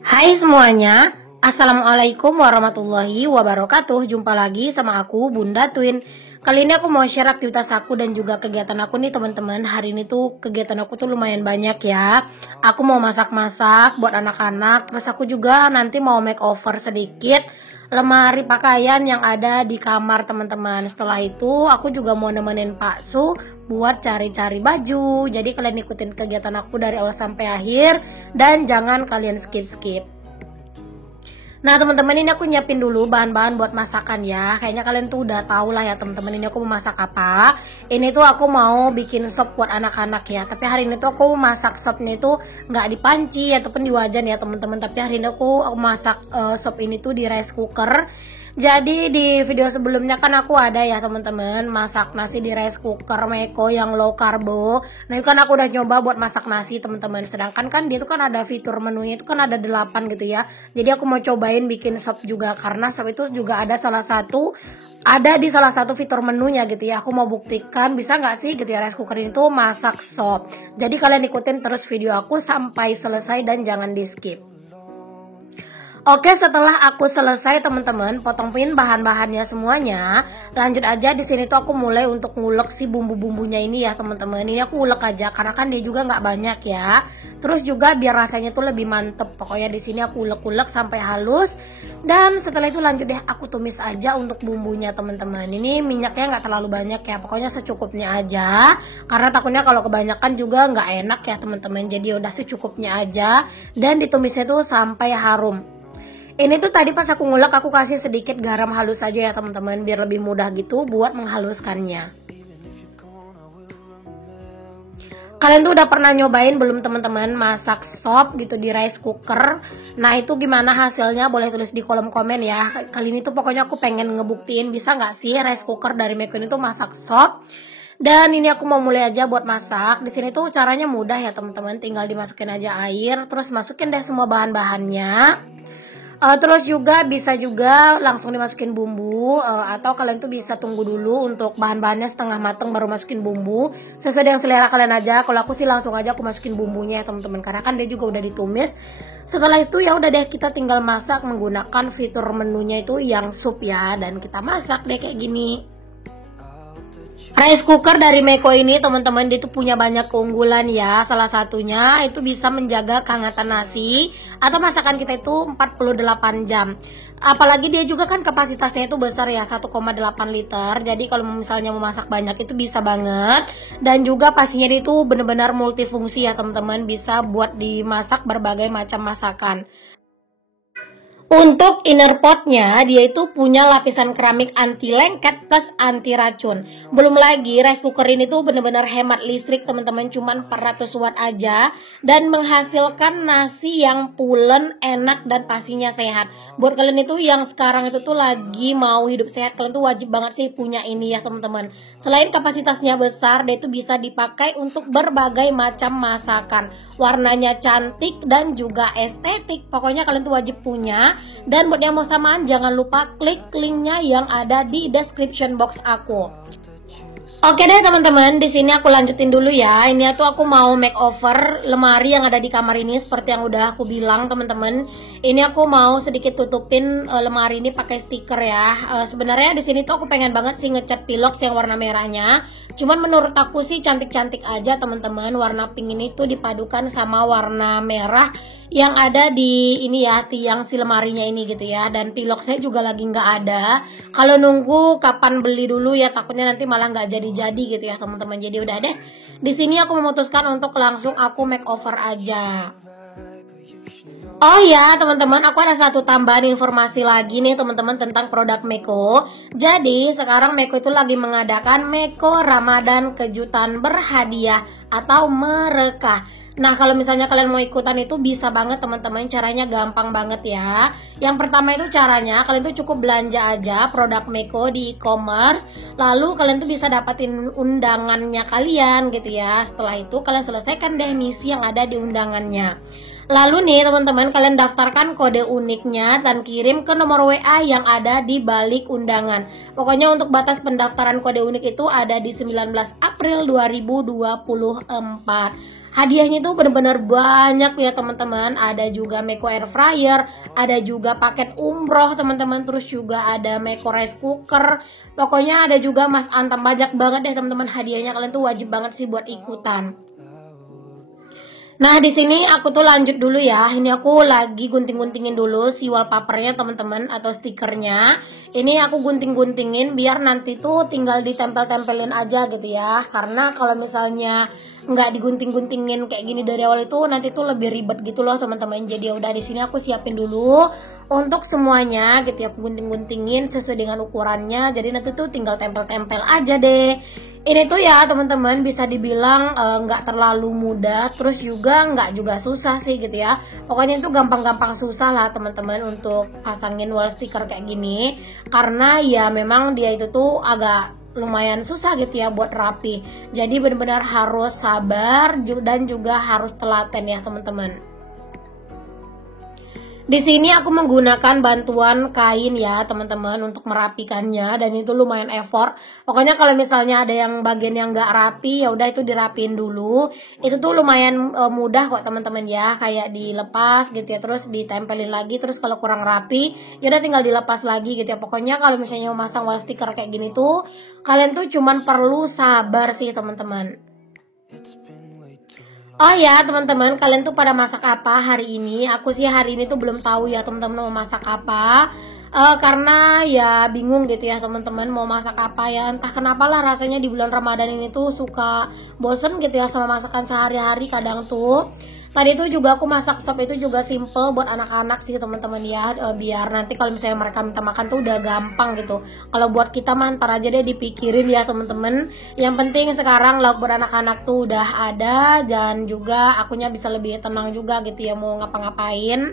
Hai semuanya, Assalamualaikum warahmatullahi wabarakatuh. Jumpa lagi sama aku Bunda Twin. Kali ini aku mau share aktivitas aku dan juga kegiatan aku nih teman-teman. Hari ini tuh kegiatan aku tuh lumayan banyak ya. Aku mau masak-masak buat anak-anak. Terus aku juga nanti mau makeover sedikit lemari pakaian yang ada di kamar teman-teman. Setelah itu aku juga mau nemenin Pak Su buat cari-cari baju. Jadi kalian ikutin kegiatan aku dari awal sampai akhir dan jangan kalian skip-skip. Nah teman-teman, ini aku nyiapin dulu bahan-bahan buat masakan ya. Kayaknya kalian tuh udah tahu lah ya teman-teman, ini aku mau masak apa. Ini tuh aku mau bikin sop buat anak-anak ya. Tapi hari ini tuh aku masak sopnya itu nggak di panci ataupun di wajan ya teman-teman. Tapi hari ini aku masak sop ini tuh di rice cooker. Jadi di video sebelumnya kan aku ada ya teman-teman masak nasi di rice cooker Meko yang low karbo. Nah itu kan aku udah nyoba buat masak nasi teman-teman. Sedangkan kan dia itu kan ada fitur menunya itu kan ada 8 gitu ya. Jadi aku mau cobain bikin sop juga karena sop itu juga ada di salah satu fitur menunya gitu ya. Aku mau buktikan bisa nggak sih gitu ya rice cooker itu masak sop. Jadi kalian ikutin terus video aku sampai selesai dan jangan di skip. Oke, setelah aku selesai teman-teman potongin bahan-bahannya semuanya, lanjut aja di sini tuh aku mulai untuk ngulek si bumbu-bumbunya ini ya teman-teman. Ini aku ulek aja karena kan dia juga nggak banyak ya. Terus juga biar rasanya tuh lebih mantep. Pokoknya di sini aku ulek-ulek sampai halus. Dan setelah itu lanjut deh aku tumis aja untuk bumbunya teman-teman. Ini minyaknya nggak terlalu banyak ya, pokoknya secukupnya aja. Karena takutnya kalau kebanyakan juga nggak enak ya teman-teman. Jadi udah secukupnya aja dan ditumisnya tuh sampai harum. Ini tuh tadi pas aku ngulek aku kasih sedikit garam halus aja ya teman-teman biar lebih mudah gitu buat menghaluskannya. Kalian tuh udah pernah nyobain belum teman-teman masak sop gitu di rice cooker? Nah itu gimana hasilnya boleh tulis di kolom komen ya. Kali ini tuh pokoknya aku pengen ngebuktiin bisa nggak sih rice cooker dari Meko ini tuh masak sop. Dan ini aku mau mulai aja buat masak. Di sini tuh caranya mudah ya teman-teman, tinggal dimasukin aja air, terus masukin deh semua bahan-bahannya. Terus juga bisa juga langsung dimasukin bumbu atau kalian tuh bisa tunggu dulu untuk bahan-bahannya setengah mateng baru masukin bumbu. Sesuai dengan selera kalian aja. Kalau aku sih langsung aja aku masukin bumbunya ya teman-teman karena kan dia juga udah ditumis. Setelah itu ya udah deh kita tinggal masak menggunakan fitur menunya itu yang sup ya, dan kita masak deh kayak gini. Rice cooker dari Meko ini teman-teman dia tuh punya banyak keunggulan ya. Salah satunya itu bisa menjaga kehangatan nasi atau masakan kita itu 48 jam. Apalagi dia juga kan kapasitasnya itu besar ya, 1,8 liter. Jadi kalau misalnya mau masak banyak itu bisa banget. Dan juga pastinya dia itu benar-benar multifungsi ya teman-teman, bisa buat dimasak berbagai macam masakan. Untuk inner potnya dia itu punya lapisan keramik anti lengket plus anti racun. Belum lagi rice cooker ini tuh bener-bener hemat listrik teman-teman, cuman 400 watt aja dan menghasilkan nasi yang pulen, enak dan pastinya sehat. Buat kalian itu yang sekarang itu tuh lagi mau hidup sehat, kalian tuh wajib banget sih punya ini ya teman-teman. Selain kapasitasnya besar, dia itu bisa dipakai untuk berbagai macam masakan. Warnanya cantik dan juga estetik. Pokoknya kalian tuh wajib punya. Dan buat yang mau samaan jangan lupa klik linknya yang ada di description box aku. Oke deh teman-teman, di sini aku lanjutin dulu ya. Ini tuh aku mau makeover lemari yang ada di kamar ini seperti yang udah aku bilang teman-teman. Ini aku mau sedikit tutupin lemari ini pakai stiker ya. Sebenarnya di sini tuh aku pengen banget sih ngecat pilox yang warna merahnya. Cuman menurut aku sih cantik-cantik aja teman-teman. Warna pink ini tuh dipadukan sama warna merah yang ada di ini ya, tiang si lemarinya ini gitu ya. Dan piloxnya juga lagi nggak ada. Kalau nunggu kapan beli dulu ya, takutnya nanti malah nggak jadi gitu ya teman-teman. Jadi udah deh, di sini aku memutuskan untuk langsung aku makeover aja. Oh ya teman-teman, aku ada satu tambahan informasi lagi nih teman-teman tentang produk Meko. Jadi sekarang Meko itu lagi mengadakan Meko Ramadan Kejutan Berhadiah atau Merekah. Nah kalau misalnya kalian mau ikutan itu bisa banget teman-teman, caranya gampang banget ya. Yang pertama itu caranya kalian tuh cukup belanja aja produk Meko di e-commerce, lalu kalian tuh bisa dapatin undangannya kalian gitu ya. Setelah itu kalian selesaikan deh misi yang ada di undangannya. Lalu nih teman-teman, kalian daftarkan kode uniknya dan kirim ke nomor WA yang ada di balik undangan. Pokoknya untuk batas pendaftaran kode unik itu ada di 19 April 2024. Hadiahnya tuh bener-bener banyak ya teman-teman. Ada juga Meko air fryer, ada juga paket umroh teman-teman, terus juga ada Meko rice cooker. Pokoknya ada juga Mas Antam, banyak banget deh teman-teman hadiahnya. Kalian tuh wajib banget sih buat ikutan. Nah, di sini aku tuh lanjut dulu ya. Ini aku lagi gunting-guntingin dulu si wallpapernya teman-teman, atau stikernya. Ini aku gunting-guntingin biar nanti tuh tinggal ditempel-tempelin aja gitu ya. Karena kalau misalnya nggak digunting-guntingin kayak gini dari awal itu nanti tuh lebih ribet gitu loh teman-teman. Jadi ya udah, di sini aku siapin dulu untuk semuanya gitu ya. Aku gunting-guntingin sesuai dengan ukurannya. Jadi nanti tuh tinggal tempel-tempel aja deh. Ini tuh ya teman-teman bisa dibilang nggak terlalu mudah, terus juga nggak juga susah sih gitu ya. Pokoknya itu gampang-gampang susah lah teman-teman untuk pasangin wall sticker kayak gini, karena ya memang dia itu tuh agak lumayan susah gitu ya buat rapi. Jadi benar-benar harus sabar dan juga harus telaten ya teman-teman. Di sini aku menggunakan bantuan kain ya teman-teman untuk merapikannya, dan itu lumayan effort. Pokoknya kalau misalnya ada yang bagian yang nggak rapi, ya udah itu dirapiin dulu. Itu tuh lumayan mudah kok teman-teman ya, kayak dilepas gitu ya, terus ditempelin lagi. Terus kalau kurang rapi, ya udah tinggal dilepas lagi gitu ya. Pokoknya kalau misalnya mau masang wall sticker kayak gini tuh, kalian tuh cuman perlu sabar sih teman-teman. Oh ya teman-teman, kalian tuh pada masak apa hari ini? Aku sih hari ini tuh belum tahu ya teman-teman mau masak apa. Karena ya bingung gitu ya teman-teman mau masak apa ya. Entah kenapa lah rasanya di bulan Ramadan ini tuh suka bosen gitu ya sama masakan sehari-hari kadang tuh. Tadi tuh juga aku masak sop itu juga simple buat anak-anak sih teman-teman ya, biar nanti kalau misalnya mereka minta makan tuh udah gampang gitu. Kalau buat kita mah ntar aja deh dipikirin ya teman-teman. Yang penting sekarang lauk buat anak-anak tuh udah ada, dan juga akunya bisa lebih tenang juga gitu ya mau ngapa-ngapain.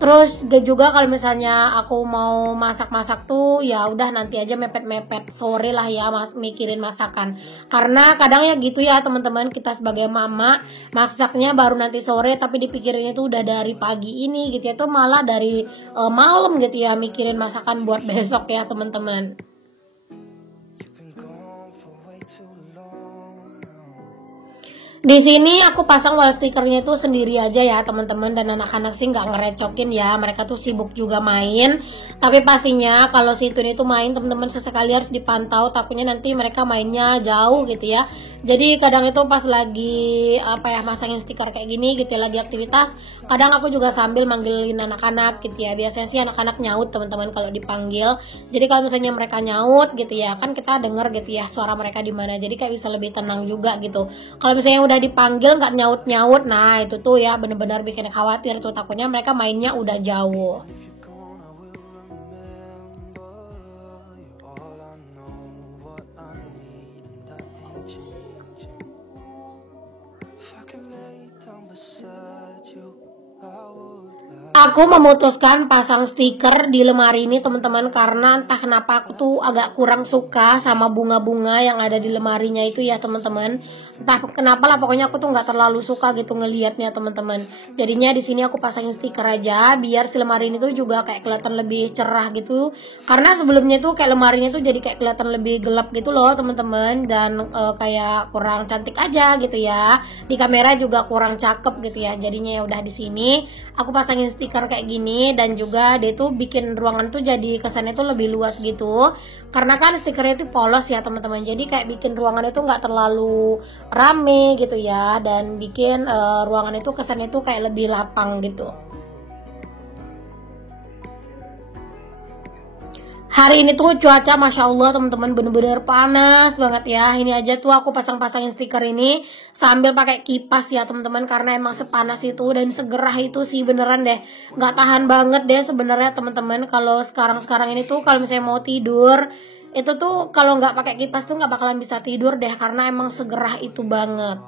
Terus juga kalau misalnya aku mau masak-masak tuh ya udah nanti aja mepet-mepet sore lah ya mikirin masakan. Karena kadang ya gitu ya teman-teman, kita sebagai mama masaknya baru nanti sore, tapi dipikirin itu udah dari pagi ini gitu ya, tuh malah dari malam gitu ya mikirin masakan buat besok ya teman-teman. Di sini aku pasang wall stickernya itu sendiri aja ya teman-teman, dan anak-anak sih nggak ngerecokin ya, mereka tuh sibuk juga main. Tapi pastinya kalau si Twin itu main teman-teman sesekali harus dipantau, takutnya nanti mereka mainnya jauh gitu ya. Jadi kadang itu pas lagi masangin stiker kayak gini gitu ya, lagi aktivitas, kadang aku juga sambil manggilin anak-anak gitu ya. Biasanya sih anak-anak nyaut teman-teman kalau dipanggil. Jadi kalau misalnya mereka nyaut gitu ya, kan kita denger gitu ya suara mereka di mana. Jadi kayak bisa lebih tenang juga gitu. Kalau misalnya udah dipanggil nggak nyaut-nyaut, nah itu tuh ya bener-bener bikin khawatir tuh, takutnya mereka mainnya udah jauh. Aku memutuskan pasang stiker di lemari ini teman-teman, karena entah kenapa aku tuh agak kurang suka sama bunga-bunga yang ada di lemarinya itu ya teman-teman. Entah kenapa lah, pokoknya aku tuh nggak terlalu suka gitu ngelihatnya teman-teman. Jadinya di sini aku pasangin stiker aja biar si lemari ini tuh juga kayak kelihatan lebih cerah gitu. Karena sebelumnya tuh kayak lemarinya tuh jadi kayak kelihatan lebih gelap gitu loh teman-teman, dan kayak kurang cantik aja gitu ya. Di kamera juga kurang cakep gitu ya. Jadinya ya udah di sini aku pasangin stiker kayak gini, dan juga dia tuh bikin ruangan tuh jadi kesannya tuh lebih luas gitu. Karena kan stikernya itu polos ya teman-teman, jadi kayak bikin ruangan itu nggak terlalu rame gitu ya, dan bikin ruangan itu kesannya tuh kayak lebih lapang gitu. Hari ini tuh cuaca Masya Allah teman-teman bener-bener panas banget ya. Ini aja tuh aku pasang-pasangin stiker ini sambil pakai kipas ya teman-teman, karena emang sepanas itu dan segerah itu sih beneran deh. Nggak tahan banget deh sebenarnya teman-teman. Kalau sekarang ini tuh kalau misalnya mau tidur, itu tuh kalau nggak pakai kipas tuh nggak bakalan bisa tidur deh, karena emang segerah itu banget.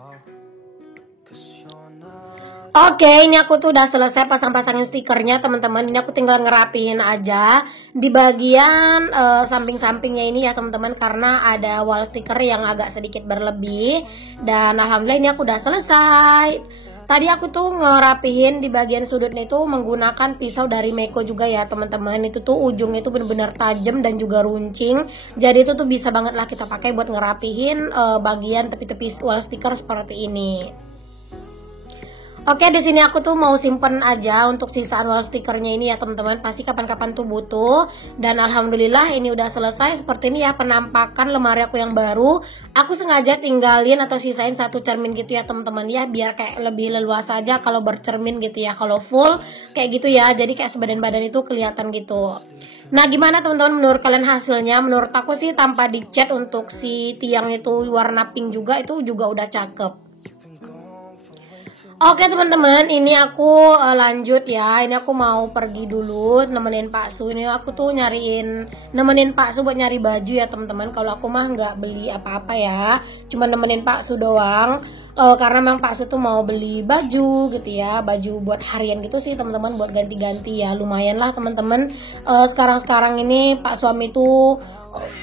Oke, ini aku tuh udah selesai pasang-pasangin stikernya teman-teman. Ini aku tinggal ngerapiin aja di bagian samping-sampingnya ini ya teman-teman, karena ada wall stiker yang agak sedikit berlebih. Dan alhamdulillah ini aku udah selesai. Tadi aku tuh ngerapihin di bagian sudutnya itu menggunakan pisau dari Meko juga ya teman-teman. Itu tuh ujungnya itu bener-bener tajam dan juga runcing. Jadi itu tuh bisa banget lah kita pakai buat ngerapihin bagian tepi-tepi wall stiker seperti ini. Oke, di sini aku tuh mau simpen aja untuk sisaan wall stickernya ini ya teman-teman. Pasti kapan-kapan tuh butuh. Dan alhamdulillah ini udah selesai. Seperti ini ya penampakan lemari aku yang baru. Aku sengaja tinggalin atau sisain satu cermin gitu ya teman-teman ya, biar kayak lebih leluasa aja kalau bercermin gitu ya. Kalau full kayak gitu ya, jadi kayak sebadan badan itu kelihatan gitu. Nah, gimana teman-teman menurut kalian hasilnya? Menurut aku sih tanpa dicat untuk si tiang itu warna pink juga, itu juga udah cakep. Oke teman-teman, ini aku lanjut ya. Ini aku mau pergi dulu nemenin Pak Su. Ini aku tuh nemenin Pak Su buat nyari baju ya teman-teman. Kalau aku mah nggak beli apa-apa ya, cuma nemenin Pak Su doang. Karena memang Pak Su tuh mau beli baju gitu ya, baju buat harian gitu sih teman-teman, buat ganti-ganti ya. Lumayan lah teman-teman. Sekarang-sekarang ini Pak suami tuh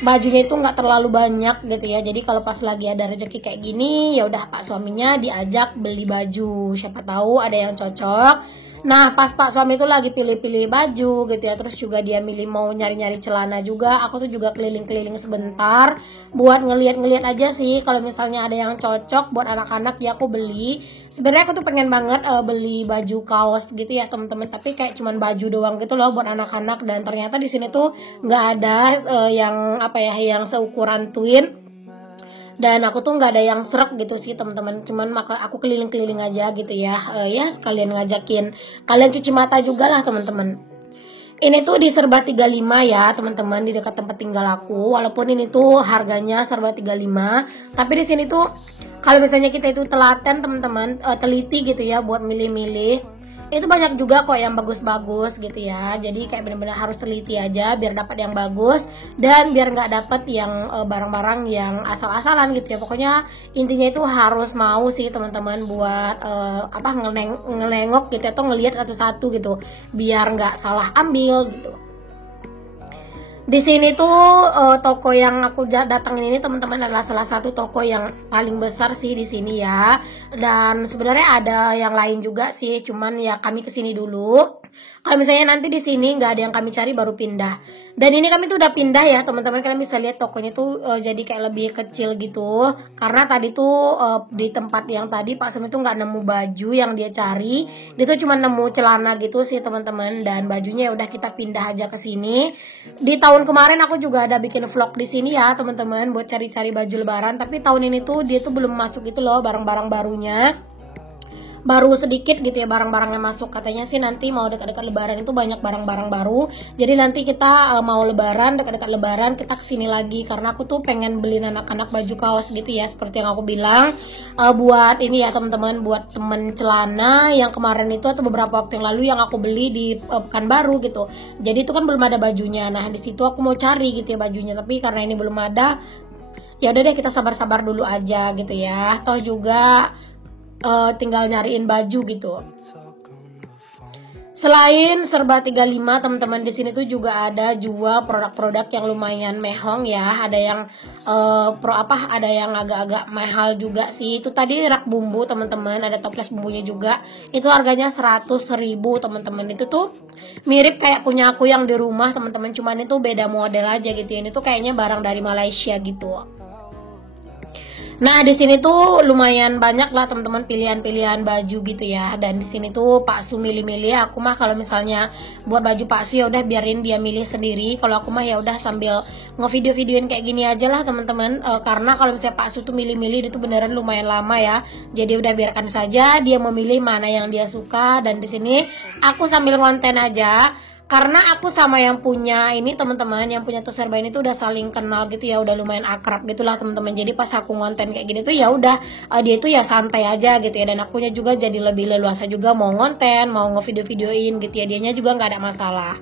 bajunya itu nggak terlalu banyak gitu ya, jadi kalau pas lagi ada rezeki kayak gini ya udah Pak suaminya diajak beli baju, siapa tahu ada yang cocok. Nah pas Pak suami itu lagi pilih-pilih baju gitu ya, terus juga dia milih mau nyari-nyari celana juga, aku tuh juga keliling-keliling sebentar buat ngeliat-ngeliat aja sih, kalau misalnya ada yang cocok buat anak-anak ya aku beli. Sebenarnya aku tuh pengen banget beli baju kaos gitu ya teman-teman, tapi kayak cuman baju doang gitu loh buat anak-anak, dan ternyata di sini tuh nggak ada yang apa ya, yang seukuran twin, dan aku tuh nggak ada yang serak gitu sih teman-teman, cuman maka aku keliling-keliling aja gitu ya, ya sekalian ngajakin kalian cuci mata juga lah teman-teman. Ini tuh di Serba 35 ya teman-teman, di dekat tempat tinggal aku. Walaupun ini tuh harganya Serba 35, tapi di sini tuh kalau misalnya kita itu telaten teman-teman, teliti gitu ya buat milih-milih, itu banyak juga kok yang bagus-bagus gitu ya. Jadi kayak bener-bener harus teliti aja biar dapat yang bagus, dan biar nggak dapat yang barang-barang yang asal-asalan gitu ya. Pokoknya intinya itu harus mau sih teman-teman buat ngelengok gitu atau ngelihat satu-satu gitu, biar nggak salah ambil gitu. Di sini tuh toko yang aku datangin ini teman-teman adalah salah satu toko yang paling besar sih di sini ya. Dan sebenarnya ada yang lain juga sih, cuman ya kami kesini dulu. Kalau misalnya nanti di sini nggak ada yang kami cari baru pindah. Dan ini kami tuh udah pindah ya teman-teman, kalian bisa lihat tokonya tuh jadi kayak lebih kecil gitu. Karena tadi tuh di tempat yang tadi Pak Sumi tuh nggak nemu baju yang dia cari, dia tuh cuma nemu celana gitu sih teman-teman, dan bajunya ya udah kita pindah aja ke sini. Di tahun kemarin aku juga ada bikin vlog di sini ya teman-teman buat cari-cari baju lebaran, tapi tahun ini tuh dia tuh belum masuk gitu loh barang-barang barunya. Baru sedikit gitu ya barang-barangnya masuk, katanya sih nanti mau dekat-dekat lebaran itu banyak barang-barang baru. Jadi nanti kita mau lebaran, dekat-dekat lebaran kita kesini lagi, karena aku tuh pengen beliin anak-anak baju kaos gitu ya, seperti yang aku bilang. Buat ini ya teman-teman, buat temen celana yang kemarin itu atau beberapa waktu yang lalu yang aku beli di Pekanbaru gitu. Jadi itu kan belum ada bajunya. Nah di situ aku mau cari gitu ya bajunya, tapi karena ini belum ada, ya udah deh kita sabar-sabar dulu aja gitu ya. Toh juga tinggal nyariin baju gitu. Selain Serba 35 teman-teman, di sini tuh juga ada jual produk-produk yang lumayan mehong ya. Ada yang ada yang agak-agak mahal juga sih. Itu tadi rak bumbu teman-teman, ada toples bumbunya juga. Itu harganya 100.000 teman-teman. Itu tuh mirip kayak punya aku yang di rumah teman-teman, cuman itu beda model aja gitu. Ini tuh kayaknya barang dari Malaysia gitu. Nah di sini tuh lumayan banyak lah teman-teman pilihan-pilihan baju gitu ya. Dan di sini tuh Pak Su milih-milih. Aku mah kalau misalnya buat baju Pak Su ya udah biarin dia milih sendiri. Kalau aku mah ya udah sambil ngevideo-videoin kayak gini aja lah teman-teman. Karena kalau misalnya Pak Su tuh milih-milih itu beneran lumayan lama ya. Jadi udah biarkan saja dia memilih mana yang dia suka. Dan di sini aku sambil ngonten aja. Karena aku sama yang punya ini teman-teman, yang punya Serba ini tuh udah saling kenal gitu ya, udah lumayan akrab gitulah teman-teman. Jadi pas aku ngonten kayak gini tuh ya udah dia itu ya santai aja gitu ya, dan akunya juga jadi lebih leluasa juga mau ngonten, mau ngevideo-videoin gitu ya, dianya juga nggak ada masalah.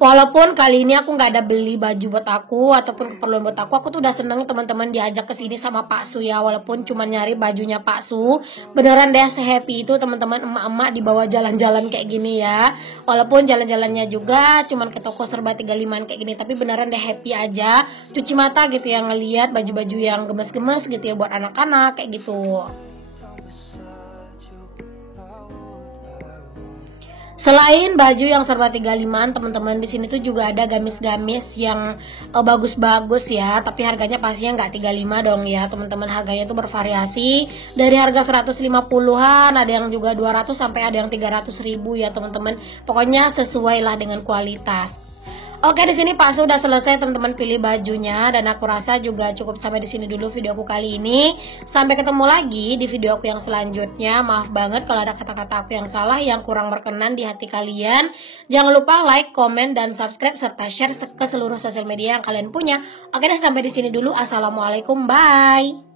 Walaupun kali ini aku nggak ada beli baju buat aku ataupun keperluan buat aku tuh udah seneng teman-teman diajak ke sini sama Pak Su ya, walaupun cuma nyari bajunya Pak Su. Beneran deh sehappy itu teman-teman, emak-emak dibawa jalan-jalan kayak gini ya. Walaupun jalan-jalannya juga cuman ke toko Serba 35 kayak gini, tapi beneran deh happy aja. Cuci mata gitu ya ngelihat baju-baju yang gemes-gemes gitu ya buat anak-anak kayak gitu. Selain baju yang serba 35-an, teman-teman, di sini tuh juga ada gamis-gamis yang bagus-bagus ya, tapi harganya pastinya nggak 35 dong ya, teman-teman. Harganya tuh bervariasi dari harga 150-an, ada yang juga 200 sampai ada yang 300 ribu ya, teman-teman. Pokoknya sesuai lah dengan kualitas. Oke, di sini Pak sudah selesai, teman-teman, pilih bajunya, dan aku rasa juga cukup sampai di sini dulu video aku kali ini. Sampai ketemu lagi di video aku yang selanjutnya. Maaf banget kalau ada kata-kata aku yang salah, yang kurang berkenan di hati kalian. Jangan lupa like, komen, dan subscribe serta share ke seluruh sosial media yang kalian punya. Oke deh, sampai di sini dulu. Assalamualaikum, bye.